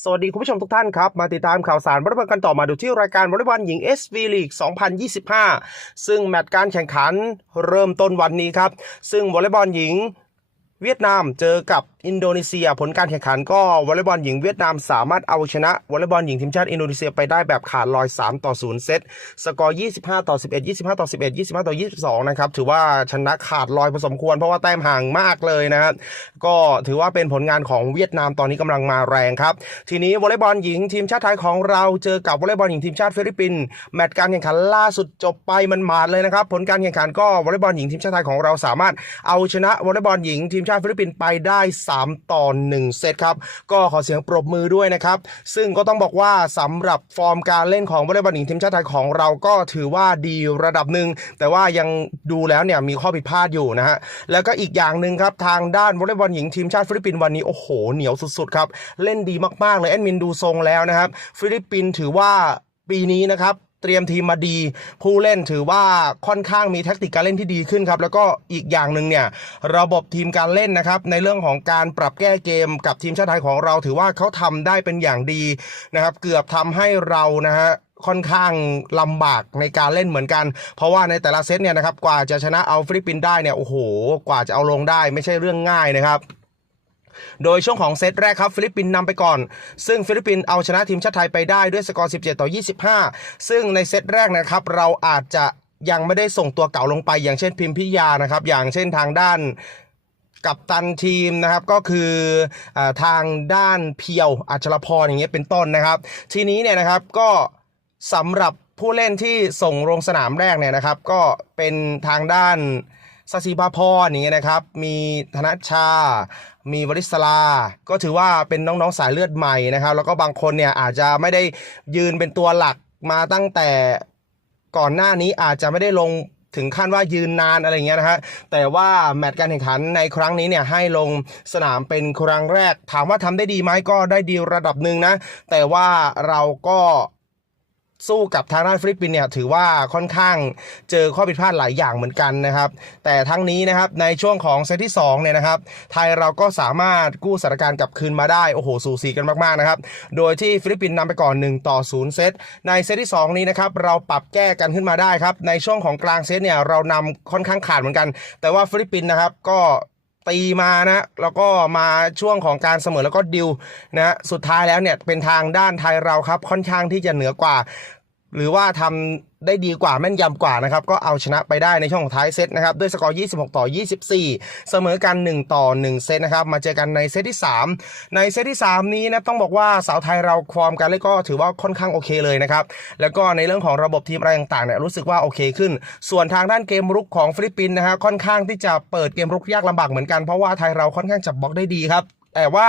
สวัสดีคุณผู้ชมทุกท่านครับ มาติดตามข่าวสารวอลเลย์บอลกันต่อมาดูที่รายการวอลเลย์บอลหญิง SV League 2025 ซึ่งแมตช์การแข่งขันเริ่มต้นวันนี้ครับ ซึ่งวอลเลย์บอลหญิงเวียดนามเจอกับ อินโดนีเซีย ผลการแข่งขันก็วอลเลย์บอลหญิงเวียดนามสามารถเอาชนะวอลเลย์บอลหญิงทีมชาติอินโดนีเซียไปได้แบบขาดลอย 3 ต่อ 0 เซตสกอร์ 25 ต่อ 11 25 ต่อ 11 25 ต่อ 22 นะครับ ถือว่าชนะขาดลอยพอสมควรเพราะว่าแต้มห่างมากเลยนะครับก็ถือว่าเป็นผลงานของเวียดนามตอนนี้กำลังมาแรงครับ ทีนี้วอลเลย์บอลหญิงทีมชาติไทยของเราเจอกับวอลเลย์บอลหญิงทีมชาติฟิลิปปินส์แมตช์การแข่งขันล่าสุดจบไปมันมาดเลยนะครับผลการแข่งขันก็วอลเลย์บอลหญิงทีมชาติไทยของเราสามารถเอาชนะวอลเลย์บอลหญิงทีมชาติฟิลิปปินส์ไปได้3ต่อ 1 เซตครับ ก็ขอเสียงปรบมือด้วยนะครับ ซึ่งก็ต้องบอกว่าสำหรับฟอร์มการเล่นของวอลเลย์บอลหญิงทีมชาติไทยของเราก็ถือว่าดีระดับหนึ่ง แต่ว่ายังดูแล้วเนี่ยมีข้อผิดพลาดอยู่นะฮะ แล้วก็อีกอย่างหนึ่งครับทางด้านวอลเลย์บอลหญิงทีมชาติฟิลิปปินส์วันนี้โอ้โหเหนียวสุดๆครับ เล่นดีมากๆเลยแอดมินดูทรงแล้วนะครับ ฟิลิปปินส์ถือว่าปีนี้นะครับ เตรียมทีมมาดี ผู้เล่นถือว่าค่อนข้างมีแทคติกการเล่นที่ดีขึ้นครับ แล้วก็อีกอย่างหนึ่งเนี่ยระบบทีมการเล่นนะครับ ในเรื่องของการปรับแก้เกมกับทีมชาติไทยของเราถือว่าเขาทำได้เป็นอย่างดีนะครับ เกือบทำให้เรานะฮะค่อนข้างลำบากในการเล่นเหมือนกัน เพราะว่าในแต่ละเซตเนี่ยนะครับกว่าจะชนะเอาฟิลิปปินส์ได้เนี่ยโอ้โห กว่าจะเอาลงได้ไม่ใช่เรื่องง่ายนะครับ โดยช่วงของเซตแรกครับฟิลิปปินส์นำไปก่อน ซึ่งฟิลิปปินส์เอาชนะทีมชาติไทยไปได้ด้วยสกอร์ 17 ต่อ 25 ซึ่งในเซตแรกนะครับเราอาจจะยังไม่ได้ส่งตัวเก่าลงไป อย่างเช่นพิมพิยานะครับอย่างเช่นทางด้านกับตันทีมนะครับก็คืออทางด้านเพียวอัชรพรอย่างเงี้ยเป็นต้นนะครับ ทีนี้เนี่ยนะครับก็สำหรับผู้เล่นที่ส่งลงสนามแรกเนี่ยนะครับ ก็เป็นทางด้าน สศิภาพรอย่างเงี้ยนะครับ มีธนชา มีวริศลา ก็ถือว่าเป็นน้องๆสายเลือดใหม่นะครับ แล้วก็บางคนเนี่ยอาจจะไม่ได้ยืนเป็นตัวหลักมาตั้งแต่ก่อนหน้านี้อาจจะไม่ได้ลงถึงขั้นว่ายืนนานอะไรเงี้ยนะฮะ แต่ว่าแมตช์การแข่งขันในครั้งนี้เนี่ยให้ลงสนามเป็นครั้งแรก ถามว่าทำได้ดีไหมก็ได้ดีระดับหนึ่งนะ แต่ว่าเราก็ สู้กับทางด้านฟิลิปปินส์เนี่ยถือว่าค่อนข้างเจอข้อผิดพลาดหลายอย่างเหมือนกันนะครับ แต่ทั้งนี้นะครับในช่วงของเซตที่2เนี่ยนะครับ ไทยเราก็สามารถกู้สถานการณ์กลับคืนมาได้โอ้โหสูสีกันมากๆนะครับ โดยที่ฟิลิปปินส์นำไปก่อน 1 ต่อ 0 เซตในเซตที่ 2 นี้นะครับเราปรับแก้กันขึ้นมาได้ครับในช่วงของกลางเซตเนี่ยเรานำค่อนข้างขาดเหมือนกัน แต่ว่าฟิลิปปินส์นะครับก็ ตีมานะแล้วก็มาช่วงของการเสมอแล้วก็ดิวนะสุดท้ายแล้วเนี่ยเป็นทางด้านไทยเราครับค่อนข้างที่จะเหนือกว่า หรือว่าทำได้ดีกว่าแม่นยำกว่านะครับ ก็เอาชนะไปได้ในช่วงของท้ายเซตนะครับ ด้วยสกอร์ 26 ต่อ 24 เสมอกัน 1 ต่อ 1 เซตนะครับ มาเจอกันในเซตที่ 3 ในเซตที่ 3 นี้นะต้องบอกว่าสาวไทยเราฟอร์มการเล่นก็ถือว่าค่อนข้างโอเคเลยนะครับ แล้วก็ในเรื่องของระบบทีมอะไรต่างๆเนี่ยรู้สึกว่าโอเคขึ้น ส่วนทางด้านเกมรุกของฟิลิปปินส์นะฮะค่อนข้างที่จะเปิดเกมรุกยากลำบากเหมือนกันเพราะว่าไทยเราค่อนข้างจับบล็อกได้ดีครับ แต่ว่า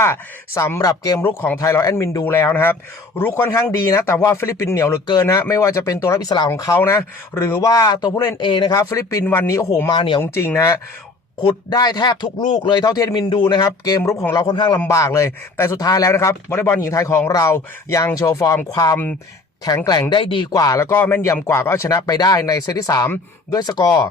สำหรับเกมรุกของไทยเราแอดมินดูแล้วนะครับรุกค่อนข้างดีนะ แต่ว่าฟิลิปปินเหนียวเหลือเกินนะไม่ว่าจะเป็นตัวรับอิสระของเขานะ หรือว่าตัวผู้เล่นเองนะครับ ฟิลิปปินวันนี้โอ้โหมาเหนียวจริงนะขุดได้แทบทุกลูกเลยเท่าเที่แอดมินดูนะครับ เกมรุกของเราค่อนข้างลำบากเลย แต่สุดท้ายแล้วนะครับวอลเลย์บอลหญิงไทยของเรายังโชว์ฟอร์มความแข็งแกร่งได้ดีกว่า แล้วก็แม่นยำกว่าก็เอาชนะไปได้ในเซตที่ 3 ด้วยสกอร์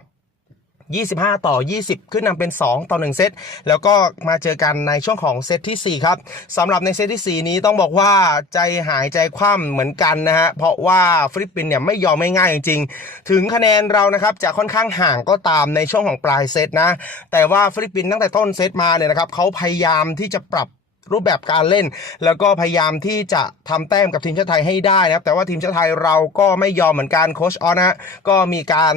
25 ต่อ 20 ขึ้นนำเป็น 2 ต่อ 1 เซต แล้วก็มาเจอกันในช่วงของเซตที่ 4 ครับสำหรับในเซตที่ 4 นี้ต้องบอกว่าใจหายใจคว่ำเหมือนกันนะฮะ เพราะว่าฟิลิปปินส์เนี่ยไม่ยอมไม่ง่ายจริงๆ ถึงคะแนนเรานะครับจะค่อนข้างห่างก็ตามในช่วงของปลายเซตนะ แต่ว่าฟิลิปปินส์ตั้งแต่ต้นเซตมาเนี่ยนะครับเขาพยายามที่จะปรับรูปแบบการเล่น แล้วก็พยายามที่จะทำแต้มกับทีมชาติไทยให้ได้นะครับ แต่ว่าทีมชาติไทยเราก็ไม่ยอมเหมือนกันโคชออนะก็มีการ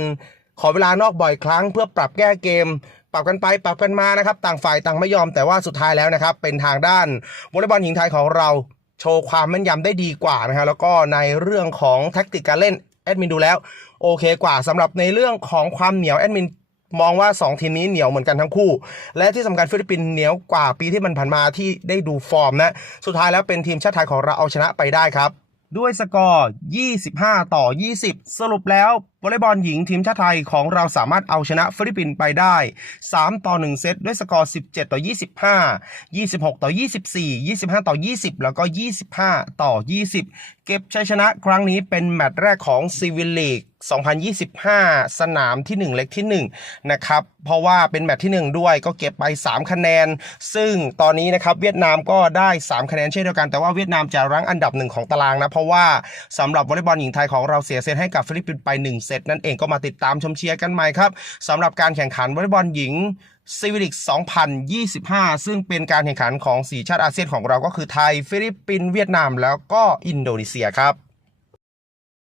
ขอเวลานอกบ่อยครั้งเพื่อปรับแก้เกม ปรับกันไปปรับกันมานะครับ ต่างฝ่ายต่างไม่ยอมแต่ว่าสุดท้ายแล้วนะครับ เป็นทางด้านวอลเลย์บอลหญิงไทยของเราโชว์ความแม่นยำได้ดีกว่านะฮะแล้วก็ในเรื่องของแท็กติกการเล่นแอดมินดูแล้วโอเคกว่าสำหรับในเรื่องของความเหนียวแอดมินมองว่า 2 ทีมนี้เหนียวเหมือนกันทั้งคู่ และที่สำคัญฟิลิปปินส์เหนียวกว่าปีที่มันผ่านมาที่ได้ดูฟอร์มนะสุดท้ายแล้วเป็นทีมชาติไทยของเราเอาชนะไปได้ครับ ด้วยสกอร์ 25 ต่อ 20 สรุปแล้ววอลเลย์บอลหญิงทีมชาติไทยของเราสามารถเอาชนะฟิลิปปินส์ไปได้ 3 ต่อ 1 เซตด้วยสกอร์ 17 ต่อ 25 26 ต่อ 24 25 ต่อ 20 แล้วก็ 25 ต่อ 20 เก็บชัยชนะครั้งนี้เป็นแมตช์แรกของซีวิลลีก2025 สนามที่ 1 เล็กที่ 1 นะครับ เพราะว่าเป็นแมตช์ที่ 1 ด้วยก็เก็บไป 3 คะแนน ซึ่งตอนนี้นะครับเวียดนามก็ได้ 3 คะแนนเช่นเดียวกัน แต่ว่าเวียดนามจะรั้งอันดับหนึ่งของตารางนะ เพราะว่าสำหรับวอลเลย์บอลหญิงไทยของเราเสียเซตให้กับฟิลิปปินส์ไป 1 เซตนั่นเองก็มาติดตามชมเชียร์กันใหม่ครับสำหรับการแข่งขันวอลเลย์บอลหญิงซีวิลิก2025 ซึ่งเป็นการแข่งขันของสีชาติอาเซียนของเราก็คือไทย ฟิลิปปินส์เวียดนาม แล้วก็อินโดนีเซียครับ